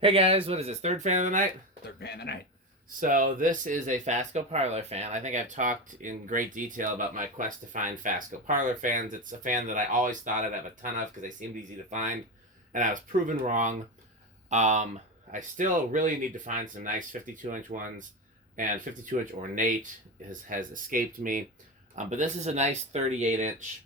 Hey guys, what is this? Third fan of the night? Third fan of the night. So this is a Fasco Parlour-fan. I think I've talked in great detail about my quest to find Fasco Parlour-fans. It's a fan that I always thought I'd have a ton of because they seemed easy to find, and I was proven wrong. I still really need to find some nice 52-inch ones, and 52-inch ornate has escaped me. But this is a nice 38-inch.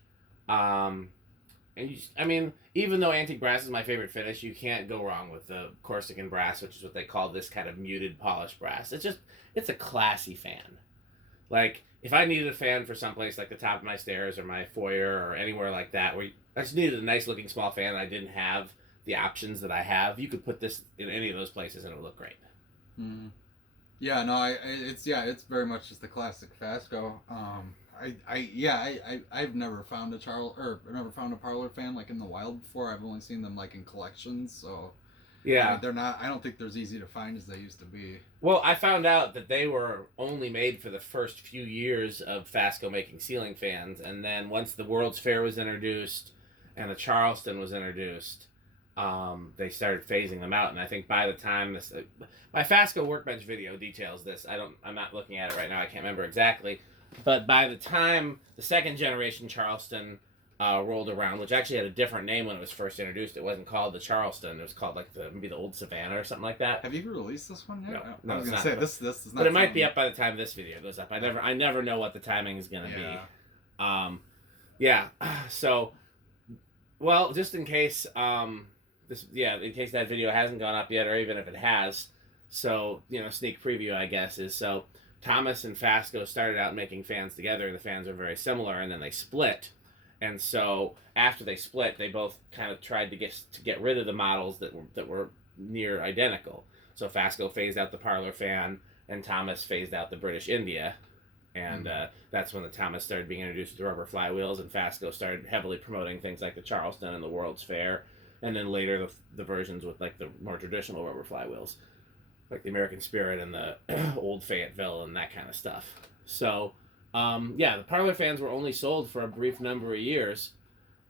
Even though antique brass is my favorite finish, you can't go wrong with the Corsican brass, which is what they call this kind of muted polished brass. It's a classy fan. Like, if I needed a fan for someplace like the top of my stairs or my foyer or anywhere like that, where I just needed a nice looking small fan and I didn't have the options that I have, you could put this in any of those places and it would look great. Mm. Yeah, no, it's very much just the classic Fasco. I've never found a parlor fan like in the wild before. I've only seen them like in collections, so yeah, they're not. I don't think they're as easy to find as they used to be. Well, I found out that they were only made for the first few years of Fasco making ceiling fans, and then once the World's Fair was introduced and the Charleston was introduced, they started phasing them out. And I think by the time my Fasco workbench video details this. I'm not looking at it right now. I can't remember exactly. But by the time the second generation Charleston rolled around, which actually had a different name when it was first introduced, it wasn't called the Charleston. It was called like maybe the Old Savannah or something like that. Have you ever released this one yet? No, I was gonna say this is not. But it might be up by the time this video goes up. I never know what the timing is gonna be. So, well, just in case in case that video hasn't gone up yet, or even if it has, so sneak preview I guess is so. Thomas and Fasco started out making fans together. The fans are very similar, and then they split. And so after they split, they both kind of tried to get rid of the models that were near identical. So Fasco phased out the parlor fan, and Thomas phased out the British India. And that's when the Thomas started being introduced to rubber flywheels, and Fasco started heavily promoting things like the Charleston and the World's Fair, and then later the versions with like the more traditional rubber flywheels, like the American Spirit and the old Fayetteville and that kind of stuff. So, the parlor fans were only sold for a brief number of years.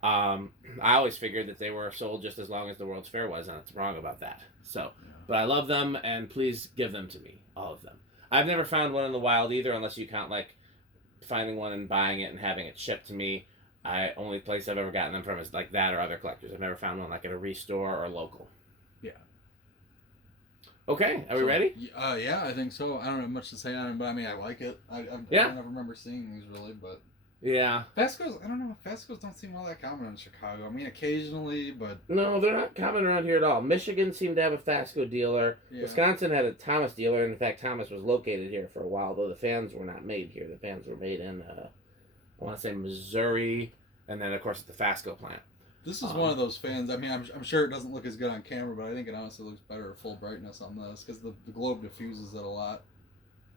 I always figured that they were sold just as long as the World's Fair was, and it's wrong about that. So, but I love them, and please give them to me, all of them. I've never found one in the wild either, unless you count like finding one and buying it and having it shipped to me. Only place I've ever gotten them from is like that or other collectors. I've never found one like at a restore or local. Yeah. Okay, are we ready? Yeah, I think so. I don't have much to say on it, but I mean, I like it. I don't ever remember seeing these really, but yeah. Fascos, I don't know. Fascos don't seem all that common in Chicago. I mean, occasionally, but no, they're not common around here at all. Michigan seemed to have a Fasco dealer. Yeah. Wisconsin had a Thomas dealer, and in fact, Thomas was located here for a while, though the fans were not made here. The fans were made in, I want to say Missouri, and then of course at the Fasco plant. This is one of those fans. I mean, I'm sure it doesn't look as good on camera, but I think it honestly looks better at full brightness on this because the globe diffuses it a lot.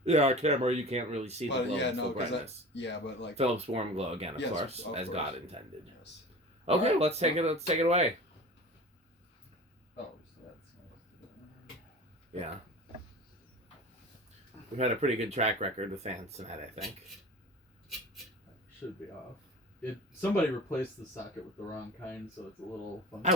Yeah, on camera you can't really see the globe at full brightness. But like Phillips warm glow again, of course, as God intended. Yes. Okay, right. Let's take it away. Oh, so that's yeah. We've had a pretty good track record with fans tonight, I think. Should be off. Somebody replaced the socket with the wrong kind, so it's a little funky. I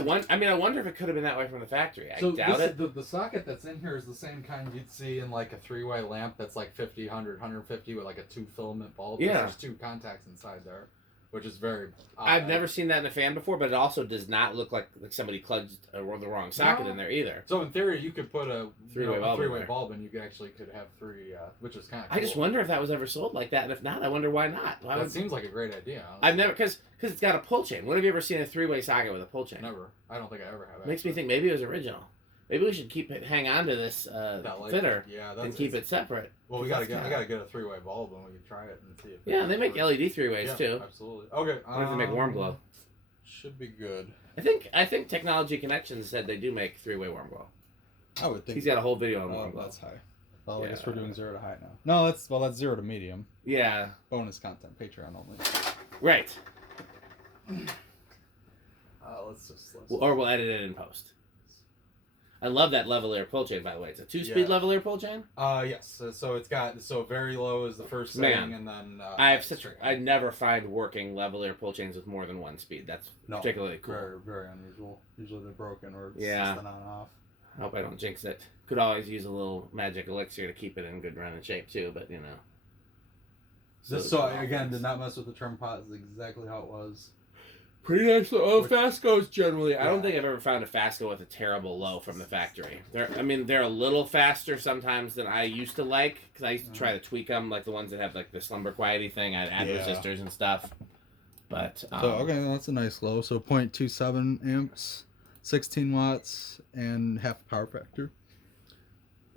wonder if it could have been that way from the factory. I doubt it. The socket that's in here is the same kind you'd see in like a three-way lamp that's like 50, 100, 150 with like a 2-filament bulb. Yeah. There's 2 contacts inside there, which is very odd. I've never seen that in a fan before, but it also does not look like somebody clutched the wrong socket in there either. So in theory, you could put a three-way bulb and you could have 3, which is kind of cool. I just wonder if that was ever sold like that, and if not, I wonder why not. That seems like a great idea. Honestly. I've never, because it's got a pull chain. When have you ever seen a 3-way socket with a pull chain? Never. I don't think I ever have. Makes me think maybe it was original. Maybe we should hang on to this fitter and keep it separate. Well, I gotta get a 3-way bulb and we can try it and see if. Yeah, they make LED 3-ways too. Absolutely. Okay. I have to make warm glow. Should be good. I think Technology Connections said they do make 3-way warm glow. I would think. He's got a whole video on warm glow. That's high. Well, I guess we're doing 0 to high now. No, that's 0 to medium. Yeah. Bonus content, Patreon only. Right. We'll edit it in post. I love that lavalier pull chain, by the way. It's a 2-speed lavalier pull chain? Yes. So it's got, very low is the first thing, and then... I never find working lavalier pull chains with more than 1 speed. That's particularly cool. Very, very unusual. Usually they're broken or it's just an on-off. I hope I don't jinx it. Could always use a little magic elixir to keep it in good running shape too, but you know. So again, did not mess with the trim pot. Is exactly how it was. Pretty nice. Fascos generally. Yeah. I don't think I've ever found a Fasco with a terrible low from the factory. They're a little faster sometimes than I used to like, because I used to try to tweak them, like the ones that have like the slumber quiety thing. I'd add resistors and stuff. But so okay, that's a nice low. So 0.27 amps, 16 watts, and half power factor.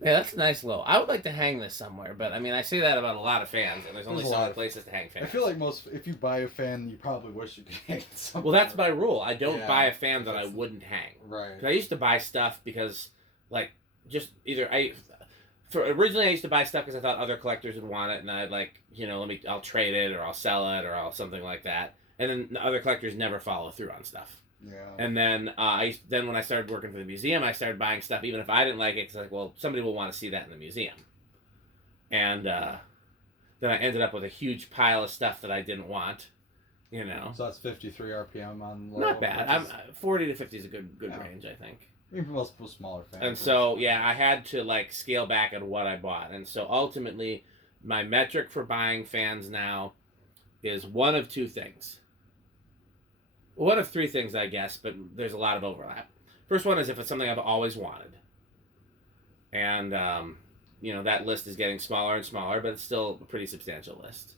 Yeah, that's a nice low. I would like to hang this somewhere, but I mean, I say that about a lot of fans, and there's only so many places to hang fans. I feel like if you buy a fan, you probably wish you could hang it somewhere. Well, that's my rule. I don't buy a fan that I wouldn't hang. Right. I used to buy stuff because, like, just either originally I used to buy stuff because I thought other collectors would want it, and I'd like, you know, I'll trade it or I'll sell it or I'll something like that, and then the other collectors never follow through on stuff. Yeah. And then then when I started working for the museum, I started buying stuff even if I didn't like it, because like, well, somebody will want to see that in the museum. And then I ended up with a huge pile of stuff that I didn't want, you know. So that's 53 RPM on low. Not bad. 40 to 50 is a good range, I think. Even for most smaller fans. And so I had to like scale back on what I bought, and so ultimately, my metric for buying fans now is one of two things. One of three things, I guess, but there's a lot of overlap. First one is if it's something I've always wanted. And, you know, that list is getting smaller and smaller, but it's still a pretty substantial list.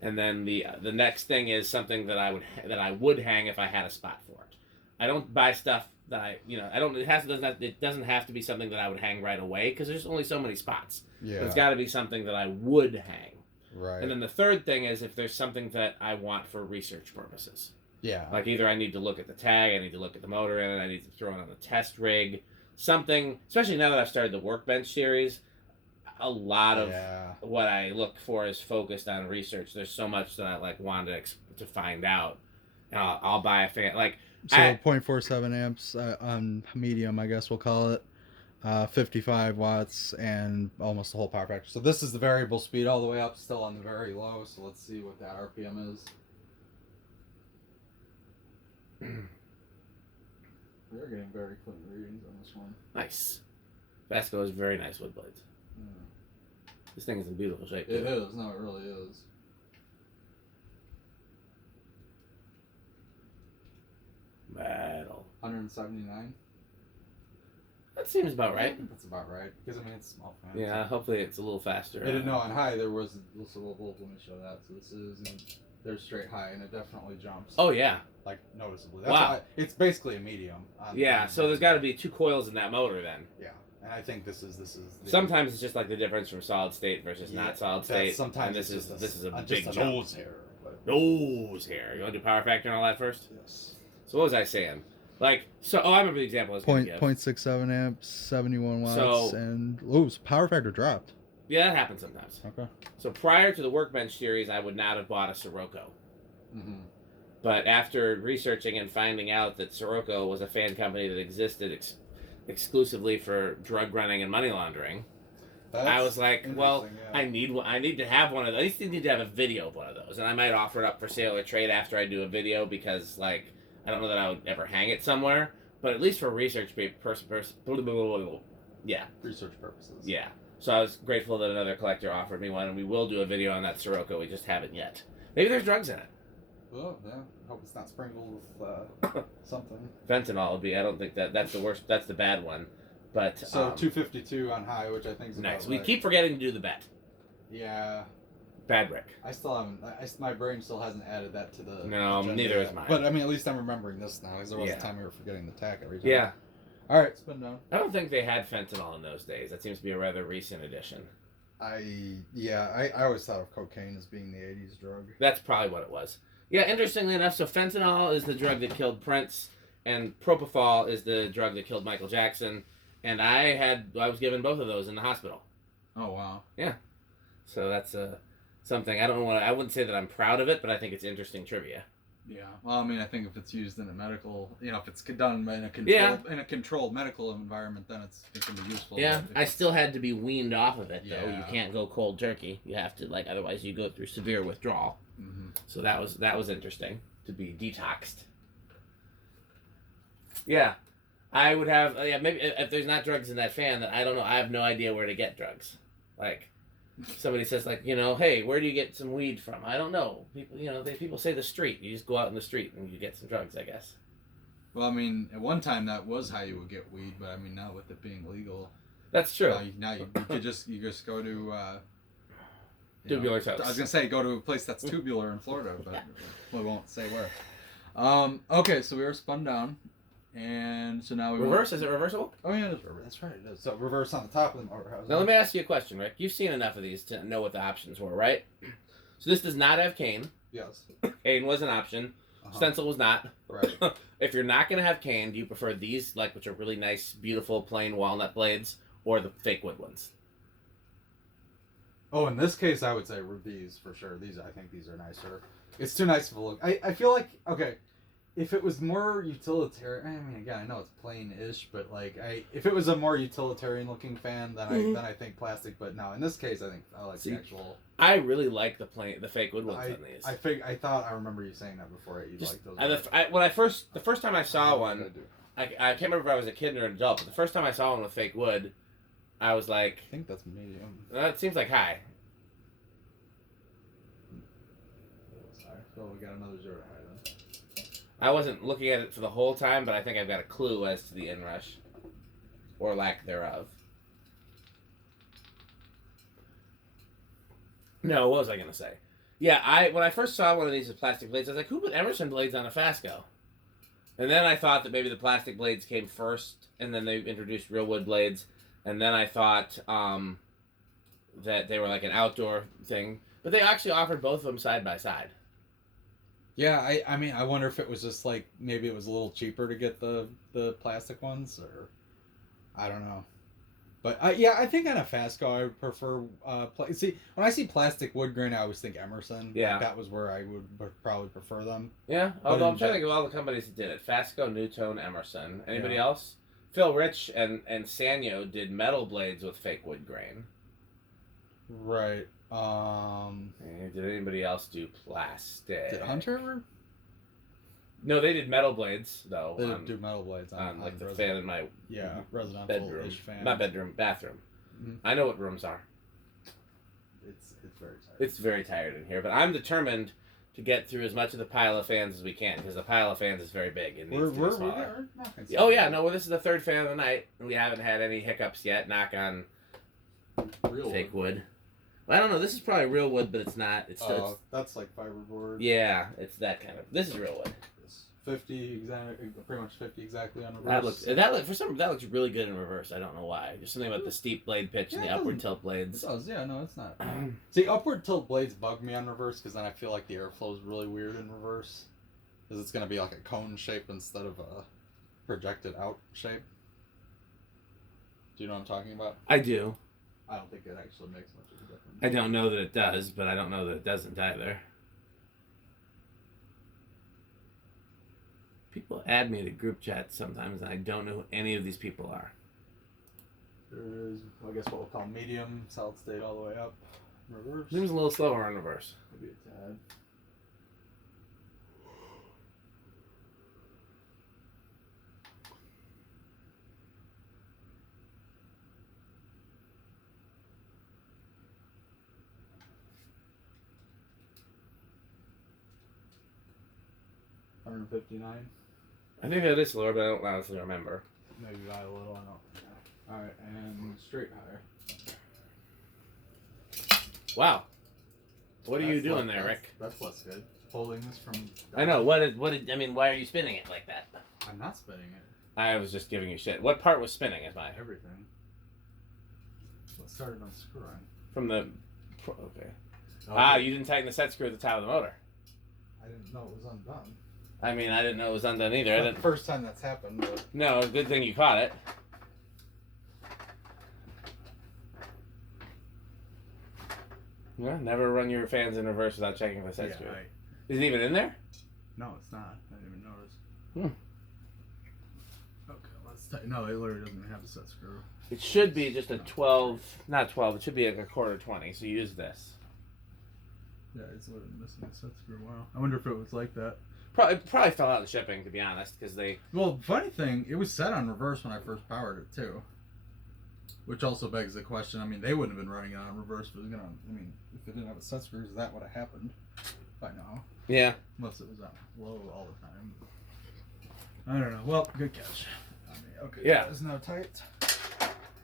And then the next thing is something that I would hang if I had a spot for it. I don't buy stuff that it doesn't have to be something that I would hang right away, because there's only so many spots. Yeah. It's got to be something that I would hang. Right. And then the third thing is if there's something that I want for research purposes. Yeah. Like either I need to look at the tag, I need to look at the motor in it, I need to throw it on a test rig, something. Especially now that I've started the workbench series, a lot of what I look for is focused on research. There's so much that I like wanted to find out. I'll buy a fan like. So 0.47 amps on medium, I guess we'll call it. 55 watts and almost the whole power factor. So this is the variable speed all the way up, still on the very low. So let's see what that RPM is. We're getting very clean readings on this one. Nice. Fasco has very nice wood blades. This thing is in beautiful shape. It is. No, it really is. Metal. 179. That seems about right. That's about right. Because, I mean, it's small fans. Yeah, hopefully it's a little faster. I didn't know on high there was... let me show that. So this is... They're straight high, and it definitely jumps. Oh, yeah. Like, noticeably. That's why it's basically a medium. So there's got to be 2 coils in that motor, then. Yeah. And I think this is sometimes it's just like the difference from solid state versus not solid state. Sometimes this is a big jump. Nose hair. Nose hair. You want to do power factor and all that first? Yes. So what was I saying? Like, so, I remember the example I was going to give. 0.67 amps, 71 watts, and power factor dropped. Yeah, that happens sometimes. Okay. So prior to the workbench series, I would not have bought a Sirocco. Mm-hmm. But after researching and finding out that Sirocco was a fan company that existed exclusively for drug running and money laundering, I was like, well, yeah. I need to have one of those. I need to have a video of one of those, and I might offer it up for sale or trade after I do a video, because like I don't know that I would ever hang it somewhere, but at least for research research purposes. Yeah. So I was grateful that another collector offered me one, and we will do a video on that Sirocco. We just haven't yet. Maybe there's drugs in it. Oh, yeah. I hope it's not sprinkled with something. Fentanyl would be. I don't think that's the worst. That's the bad one. But so 252 on high, which I think is nice. About We keep forgetting to do the bet. Yeah. Bad Rick. I still haven't. My brain still hasn't added that to the. No, agenda neither yet. is mine. But I mean, at least I'm remembering this now, because there was a time we were forgetting the tack every time. Yeah. All right, spin down. I don't think they had fentanyl in those days. That seems to be a rather recent addition. I always thought of cocaine as being the 80s drug. That's probably what it was. Yeah, interestingly enough, so fentanyl is the drug that killed Prince, and propofol is the drug that killed Michael Jackson, and I was given both of those in the hospital. Oh, wow. Yeah. So that's something, I don't know I wouldn't say that I'm proud of it, but I think it's interesting trivia. Yeah. Well, I mean, I think if it's used in a medical, if it's done in a controlled medical environment, then it can be useful. Yeah. I still had to be weaned off of it, though. Yeah. You can't go cold turkey. You have to, otherwise you go through severe withdrawal. Mm-hmm. So that was interesting to be detoxed. Yeah. I would have, yeah, maybe if there's not drugs in that fan, then I don't know. I have no idea where to get drugs. Like, somebody says, like, you know, hey, where do you get some weed from? I don't know. People, you know, people say the street. You just go out in the street and you get some drugs, I guess. Well, I mean, at one time that was how you would get weed, but I mean, now with it being legal, that's true. Now you could just go to tubular toast. I was gonna say go to a place that's tubular in Florida, but we won't say where. Okay, so we were spun down. And so now we reverse. Is it reversible? Oh yeah, it's reverse. That's right, it is. So reverse on the top of the motor house. Now let me ask you a question, Rick. You've seen enough of these to know what the options were, right? So this does not have cane. Yes. Cane was an option. Stencil was not. Right. If you're not gonna have cane, do you prefer these, like, which are really nice, beautiful, plain walnut blades, or the fake wood ones? Oh, in this case, I would say these for sure. I think these are nicer. It's too nice of a look. I feel like, okay, if it was more utilitarian, I mean, again, I know it's plain-ish, but like, if it was a more utilitarian-looking fan, then I think plastic. But no, in this case, I think I like the actual. I really like the fake wood ones on these. I remember you saying that before. You like those. The first time I saw one, I can't remember if I was a kid or an adult, but the first time I saw one with fake wood, I was like, I think that's medium. That seems like high. Sorry, so we got another 0 to high then. I wasn't looking at it for the whole time, but I think I've got a clue as to the inrush. Or lack thereof. No, what was I going to say? Yeah, when I first saw one of these with plastic blades, I was like, who put Emerson blades on a Fasco? And then I thought that maybe the plastic blades came first, and then they introduced real wood blades. And then I thought that they were like an outdoor thing. But they actually offered both of them side by side. Yeah, I mean, I wonder if it was just like, maybe it was a little cheaper to get the plastic ones, or I don't know. But yeah, I think on a Fasco I would prefer, see, when I see plastic wood grain, I always think Emerson. Yeah. Like, that was where I would probably prefer them. Yeah, although I'm trying to think of all the companies that did it. Fasco, Newtone, Emerson. Anybody else? Phil Rich and Sanyo did metal blades with fake wood grain. Right. Did anybody else do plastic? Did Hunter ever? No, they did metal blades though. They didn't do metal blades on like the fan in my residential bedroom, fan. not bedroom, bathroom. Mm-hmm. I know what rooms are. It's very tired. It's very tired in here, but I'm determined to get through as much of the pile of fans as we can, because the pile of fans is very big. It needs to be smaller. Oh yeah, no. Well, this is the third fan of the night, and we haven't had any hiccups yet. Knock on fake wood. Well, I don't know. This is probably real wood, but it's not. It's still. That's like fiberboard. Yeah, it's that kind of. This is real wood. 50 exactly, pretty much 50 exactly on reverse. That looks really good in reverse. I don't know why. There's something about the steep blade pitch and the upward tilt blades. It does, yeah, no, it's not. See, upward tilt blades bug me on reverse because then I feel like the airflow is really weird in reverse, because it's gonna be like a cone shape instead of a projected out shape. Do you know what I'm talking about? I do. I don't think it actually makes much of a difference. I don't know that it does, but I don't know that it doesn't either. People add me to group chats sometimes, and I don't know who any of these people are. There's, I guess, what we'll call medium, solid state all the way up. Reverse. Seems a little slower in reverse. Maybe a tad. $159. I think that is slower, but I don't honestly remember. Maybe by a little, I don't. Yeah. Alright, and straight higher. Wow. What are you doing there, Rick? That's less good. Holding this from... I know. I mean, why are you spinning it like that? I'm not spinning it. I was just giving you shit. What part was spinning? Everything. What started on screwing? From the... Okay. You didn't tighten the set screw at the top of the motor. I didn't know it was undone. I mean, I didn't know it was undone either. It's not the first time that's happened. But... No, good thing you caught it. Yeah, never run your fans in reverse without checking the set screw. Is it even in there? No, it's not. I didn't even notice. Okay, let's tighten. No, it literally doesn't have a set screw. It should be just a 12, not 12, it should be like a quarter 20, so use this. Yeah, it's literally missing a set screw. Wow. I wonder if it was like that. Probably fell out of shipping, to be honest, because they. Well, funny thing, it was set on reverse when I first powered it too. Which also begs the question. I mean, they wouldn't have been running it on reverse, but it was gonna. I mean, if it didn't have a set screws, that would have happened by now. Yeah. Unless it was on low all the time. I don't know. Well, good catch. I mean, okay. Yeah. It's now tight.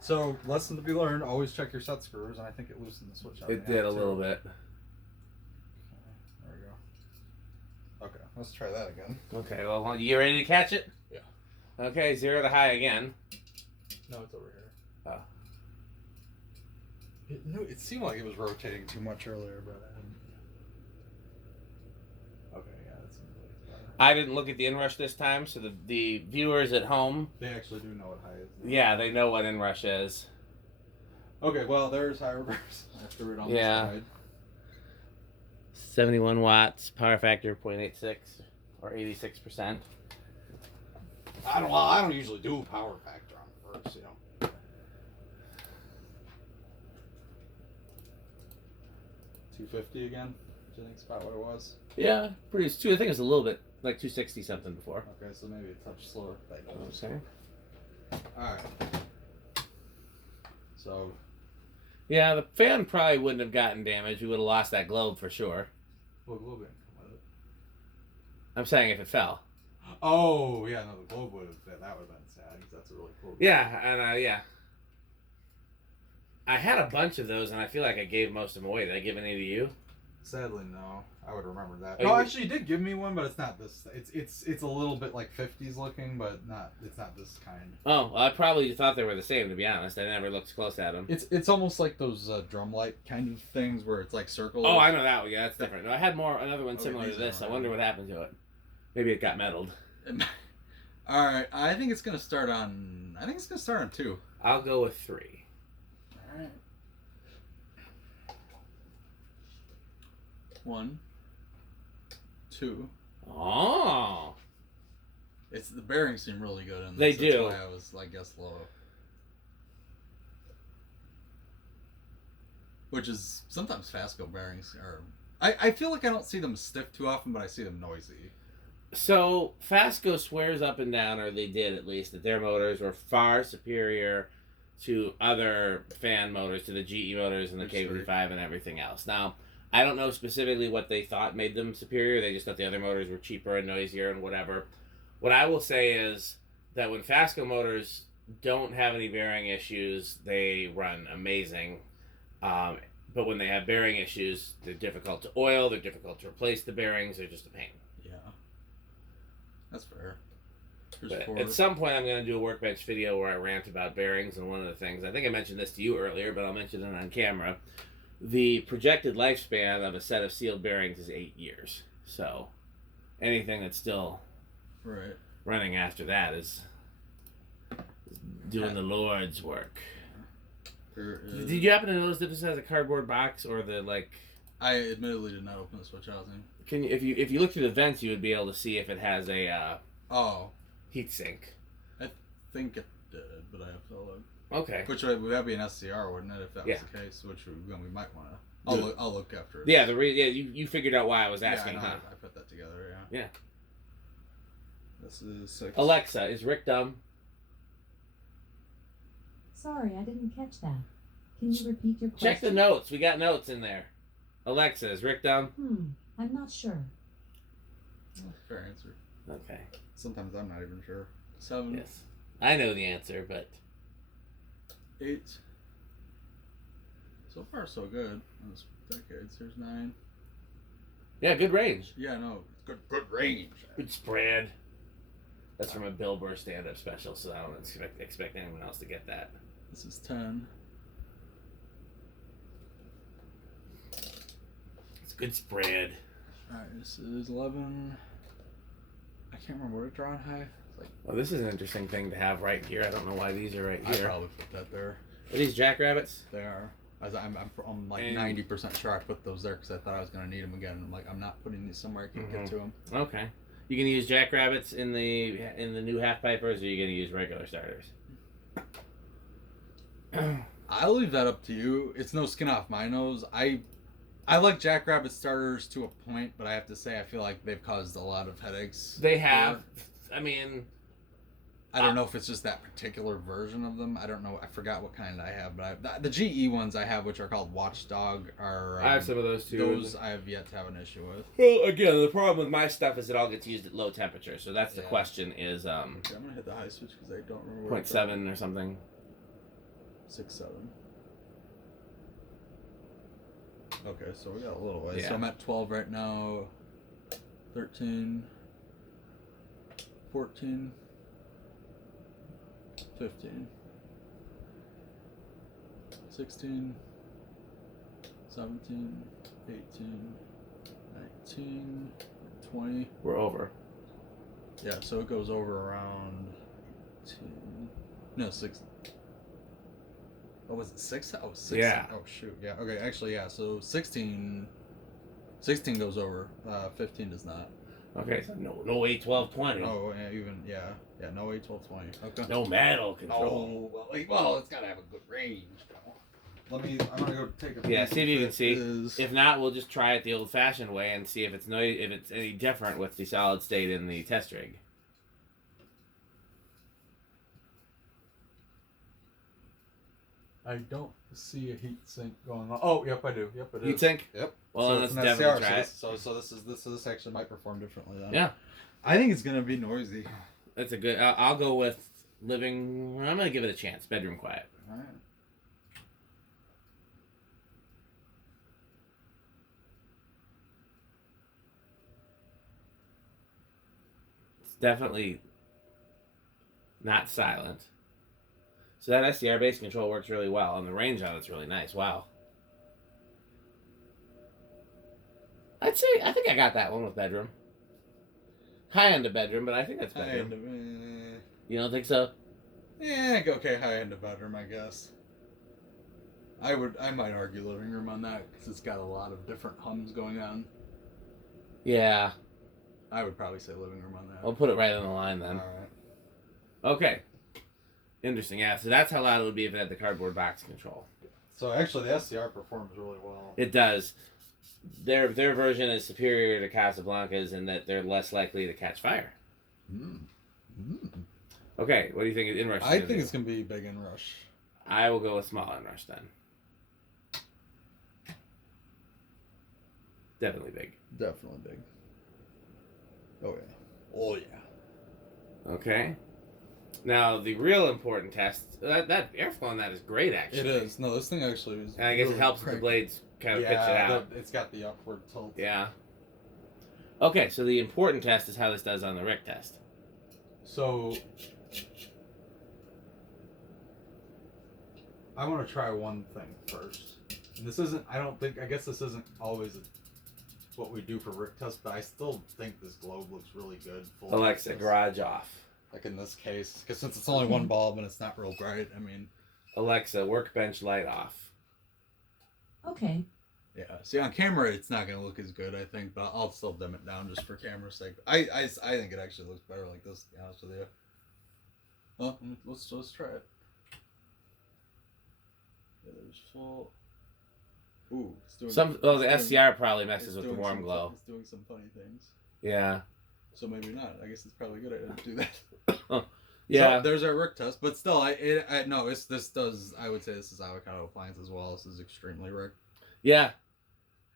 So, lesson to be learned: always check your set screws, and I think it loosened the switch out. It did a little bit. There we go. Okay, let's try that again. Okay, well, you ready to catch it? Yeah. Okay, 0 to high again. No, it's over here. Oh. It seemed like it was rotating too much earlier, but okay, yeah, that's better. I didn't look at the inrush this time, so the viewers at home, They actually do know what high is. yeah, they know what inrush is. Okay, well, there's high reverse. I threw it on Yeah. the side. 71 watts, power factor 0.86 or 86%. I don't usually do power factor on reverse, you know. 250 again, which I think is about what it was. Yeah, pretty. I think it was a little bit like 260 something before. Okay, so maybe a touch slower. Okay. Alright. So, Yeah, the fan probably wouldn't have gotten damaged. We would have lost that globe for sure. what globe didn't come with it? I'm saying if it fell. Oh, yeah, no, the globe would have, that would have been sad, because that's a really cool globe. Yeah, and yeah. I had a bunch of those, and I feel like I gave most of them away. Did I give any to you? Sadly, no. I would remember that. Oh, No, you- actually, you did give me one, but it's not this. It's a little bit like 50s looking, but not. It's not this kind. Oh, well, I probably thought they were the same, to be honest. I never looked close at them. It's almost like those drum light kind of things where it's like circles. Oh, I know that one. Yeah, that's different. No, I had another one Okay, similar to these this. are I wonder what happened to it. Maybe it got meddled. All right, I think it's gonna start on. I think it's gonna start on 2. I'll go with 3. All right. 1, 2. Oh. It's the bearings seem really good in They this. do. That's why I was, I guess, low. Which is sometimes Fasco bearings are. I feel like I don't see them stiff too often, but I see them noisy. So, Fasco swears up and down, or they did at least, that their motors were far superior to other fan motors, to the GE motors and the KV5 and everything else. Now, I don't know specifically what they thought made them superior. They just thought the other motors were cheaper and noisier and whatever. What I will say is that when Fasco motors don't have any bearing issues, they run amazing. But when they have bearing issues, they're difficult to oil, they're difficult to replace the bearings, they're just a pain. Yeah. That's fair. But at some point, I'm going to do a workbench video where I rant about bearings, and one of the things, I think I mentioned this to you earlier, but I'll mention it on camera. The projected lifespan of a set of sealed bearings is 8 years. So anything that's still running after that is doing the Lord's work. Did you happen to notice if this has a cardboard box or the like? I admittedly did not open the switch housing. Can you, if you look through the vents, you would be able to see if it has a heat sink. I think it did, but I have to look. Okay. Which would be an SCR, wouldn't it? If that was the case, which we might want to. I'll look after it. Yeah, you figured out why I was asking. Yeah, I know. Huh? I put that together. Yeah. Yeah. This is 6. Alexa, is Rick dumb? Sorry, I didn't catch that. Can you repeat your question? Check the notes. We got notes in there. Alexa, is Rick dumb? I'm not sure. Oh, fair answer. Okay. Sometimes I'm not even sure. 7. Yes. I know the answer, but 8. So far, so good. Those decades. Here's 9. yeah, good range. Yeah, no, good range. Good spread. That's from a Bill Burr stand-up special, so I don't expect anyone else to get that. This is 10. It's good spread. Alright, this is 11. I can't remember what it drawn high. It's like, Well, this is an interesting thing to have right here. I don't know why these are right I here. probably put that there. Are these jackrabbits? They are. I'm like And- 90% sure I put those there because I thought I was going to need them again. I'm like, I'm not putting these somewhere I can't get to them. Okay. You can use jackrabbits in the new half pipers, or are you going to use regular starters? I'll leave that up to you. It's no skin off my nose. I I like Jackrabbit starters to a point, but I have to say I feel like they've caused a lot of headaches. They have. I mean, I don't know if it's just that particular version of them. I don't know. I forgot what kind I have, but the GE ones I have, which are called Watchdog, are. I have some of those too. Those I have yet to have an issue with. Well, again, the problem with my stuff is it all gets used at low temperature. So that's the question: is Okay, I'm gonna hit the high switch because I don't remember. 0.7 or something. 6.7. Okay, so we got a little way. Yeah. So I'm at 12 right now. 13. 14. 15. 16. 17. 18. 19. 20. We're over. Yeah, so it goes over around 18. No, 6. Oh, was it 6? Oh, 6. Yeah. Oh, shoot. Yeah. Okay, actually, yeah. So 16 goes over. 15 does not. Okay, so no 8, 12, 20. Oh, yeah, yeah, no 8, 12, 20. Okay. No metal control. Oh, well, it's got to have a good range. I'm going to go take a Yeah, see if you can see. Is... If not, we'll just try it the old-fashioned way and see if it's any different with the solid state in the test rig. I don't see a heat sink going on. Oh, yep, I do. Yep, it is. Heat sink? Yep. Well, so let's it's an definitely SCR, try it. So this actually might perform differently then. Yeah. I think it's going to be noisy. That's a good... I'll go with living... I'm going to give it a chance. Bedroom quiet. All right. It's definitely not silent. So that SDR base control works really well, and the range on it's really nice. Wow. I think I got that one with bedroom. High end of bedroom, but I think that's bedroom. You don't think so? Yeah, okay, high end of bedroom, I guess. I might argue living room on that because it's got a lot of different hums going on. Yeah. I would probably say living room on that. I'll put it right on the line then. All right. Okay. Interesting. Yeah. So that's how loud it would be if it had the cardboard box control. So actually, the SCR performs really well. It does. Their version is superior to Casablanca's in that they're less likely to catch fire. Okay. What do you think inrush? I think it's gonna be big inrush. I will go with small inrush then. Definitely big. Definitely big. Oh yeah. Oh yeah. Okay. Now the real important test. That airflow on that is great, actually. It is. No, this thing actually is. And I guess really it helps cranky. the blades kind of pitch it out. It's got the upward tilt. Yeah. Okay, so the important test is how this does on the Rick test. So I want to try one thing first. And this isn't. I guess this isn't always what we do for Rick test, but I still think this globe looks really good. Full Alexa, access. garage off. Like in this case, because since it's only one bulb and it's not real bright, I mean. Alexa, workbench light off. Okay. Yeah. See, on camera, it's not gonna look as good, I think, but I'll still dim it down just for camera's sake. I think it actually looks better like this, to be honest with you. Well, let's try it. Yeah, there's full. Ooh, it's doing. The SCR probably messes with the warm glow. It's doing some funny things. Yeah. So maybe not. I guess it's probably good I didn't do that. Yeah. So there's our Rick test, but still, I would say this is avocado appliance as well. This is extremely Rick. Yeah.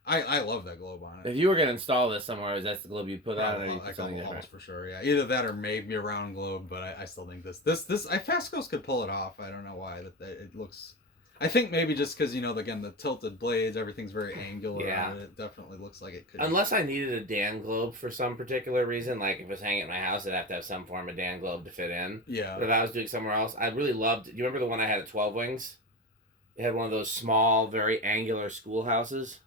I love that globe on it. If you were gonna install this somewhere, is that the globe you put out, or I you put something different? almost for sure. Yeah, either that or maybe a round globe, but I still think this Fascos could pull it off. I don't know why it looks. I think maybe just because again the tilted blades, everything's very angular. Yeah. And it definitely looks like it could. Unless I needed a Dan globe for some particular reason, like if I was hanging at my house, I'd have to have some form of Dan globe to fit in. Yeah. But if I was doing somewhere else, I really loved. Do you remember the one I had at 12 Wings? It had one of those small, very angular schoolhouses.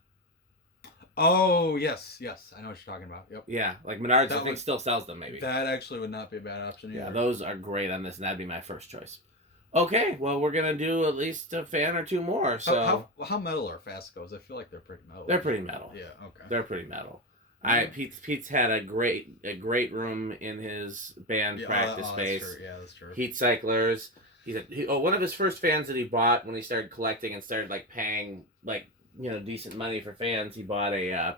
Oh yes, I know what you're talking about. Yep. Yeah, like Menards, I think still sells them. Maybe that actually would not be a bad option either. Yeah, those are great on this, and that'd be my first choice. Okay, well, we're gonna do at least a fan or two more. So how metal are Fascos? I feel like they're pretty metal. They're pretty metal. Yeah. Okay. They're pretty metal. Pete's had a great room in his band practice space. That's true. Yeah, that's true. Heat cyclers. One of his first fans that he bought when he started collecting and started like paying like decent money for fans, he bought a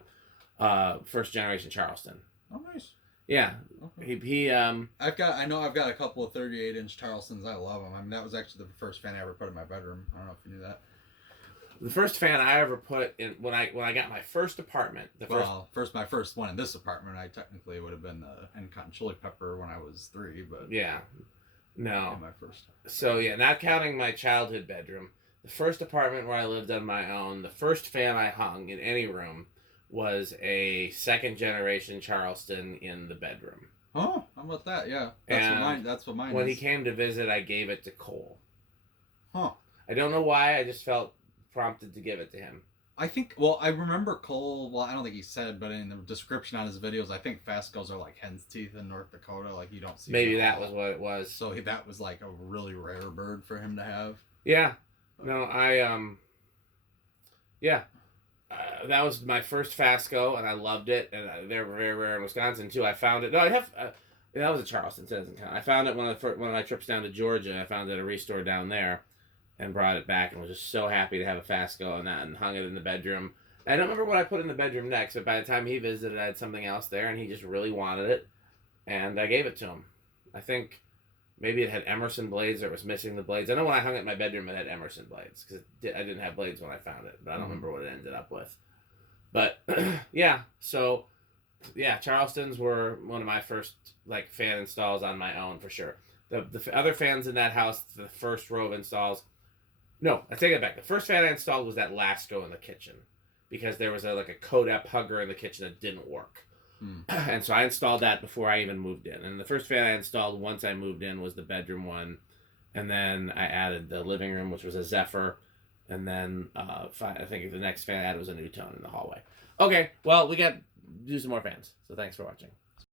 first generation Charleston. Oh, nice. Yeah, Okay. he I've got a couple of 38-inch Charlestons. I love them. I mean, that was actually the first fan I ever put in my bedroom. I don't know if you knew that. the first fan I ever put in when I got my first apartment. My first one in this apartment, I technically would have been Encon chili pepper when I was 3, but yeah, no, my first. So yeah, not counting my childhood bedroom, the first apartment where I lived on my own, the first fan I hung in any room was a second generation Charleston in the bedroom. Oh, how about that? Yeah, that's what mine. When is. he came to visit, I gave it to Cole. Huh. I don't know why. I just felt prompted to give it to him. I think. Well, I remember Cole. Well, I don't think he said, but in the description on his videos, I think Fascos are like hen's teeth in North Dakota. Like you don't see. Maybe that was what it was. So that was like a really rare bird for him to have. Yeah. No, yeah. That was my first Fasco, and I loved it. And they're very rare in Wisconsin too. I found it. No, I have. That was a Charleston. So it doesn't count. I found it one of my trips down to Georgia. I found it at a restore down there, and brought it back, and was just so happy to have a Fasco on that, and hung it in the bedroom. I don't remember what I put in the bedroom next, but by the time he visited, I had something else there, and he just really wanted it, and I gave it to him. I think maybe it had Emerson blades, or it was missing the blades. I know when I hung it in my bedroom, it had Emerson blades, because I didn't have blades when I found it, but I don't remember what it ended up with. But yeah, so yeah, Charlestons were one of my first like fan installs on my own for sure. The other fans in that house, the first row of installs. No, I take that back. The first fan I installed was that Lasco in the kitchen, because there was a Codep hugger in the kitchen that didn't work. And so I installed that before I even moved in. And the first fan I installed once I moved in was the bedroom one. And then I added the living room, which was a Zephyr. And then I think the next fan I added was a Newtone in the hallway. Okay, well, we got to do some more fans. So thanks for watching.